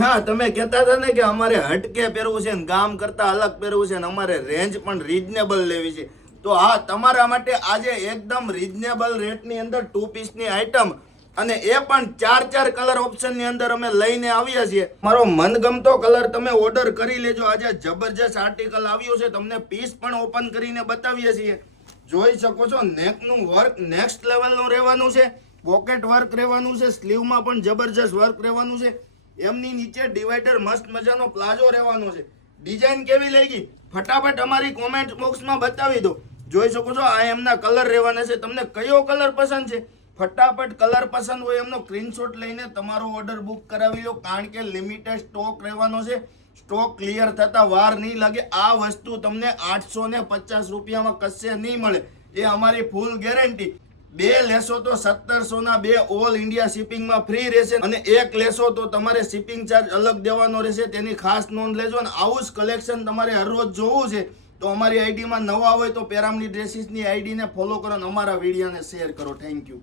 હા, તમે કહેતા હતા ને કે અમારે હટકે પહેરવું છે ને ગામ કરતા અલગ પહેરવું છે ને અમારે રેન્જ પણ રીઝનેબલ લેવી છે. તો હા, તમારા માટે આજે એકદમ રીઝનેબલ રેટની અંદર 2 પીસની આઈટમ અને એ પણ 4 કલર ઓપ્શનની અંદર અમે લઈને આવ્યા છીએ. મારો મનગમતો કલર તમે ઓર્ડર કરી લેજો. આજે જબરજસ્ત આર્ટિકલ આવ્યું છે, તમને પીસ પણ ઓપન કરીને બતાવીએ છીએ. જોઈ શકો છો, નેકનું વર્ક નેક્સ્ટ લેવલનું રહેવાનું છે, પોકેટ વર્ક રહેવાનું છે, સ્લીવમાં પણ જબરજસ્ત વર્ક રહેવાનું છે. એમની નીચે ડિવાઈડર મસ્ત મજાનો પ્લાઝો રહેવાનો છે. ડિઝાઇન કેવી લાગી ફટાફટ અમારી કોમેન્ટ બોક્સમાં બતાવી દો. જોઈ શકો છો, આ એમના કલર રહેવાના છે. તમને કયો કલર પસંદ છે ફટાફટ કલર પસંદ હોય એમનો સ્ક્રીનશોટ લઈને તમારો ઓર્ડર બુક કરાવી લો, કારણ કે લિમિટેડ સ્ટોક રહેવાનો છે. સ્ટોક ક્લિયર થતા વાર નહીં લાગે. આ વસ્તુ તમને 850 રૂપિયામાં કશે નહીં મળે, એ અમારી ફૂલ ગેરંટી. 2 લેશો તો 1700 2 ઓલ ઇન્ડિયા શિપિંગમાં ફ્રી રહેશે, અને 1 લેશો તો તમારે શિપિંગ ચાર્જ અલગ દેવાનો રહેશે. તેની ખાસ નોંધ લેજો. અને આવું જ કલેક્શન તમારે હરરોજ જોવું છે તો અમારી આઈડીમાં નવા હોય તો પેરામની ડ્રેસીસની આઈડીને ફોલો કરો અને અમારા વિડીયોને શેર કરો. Thank you.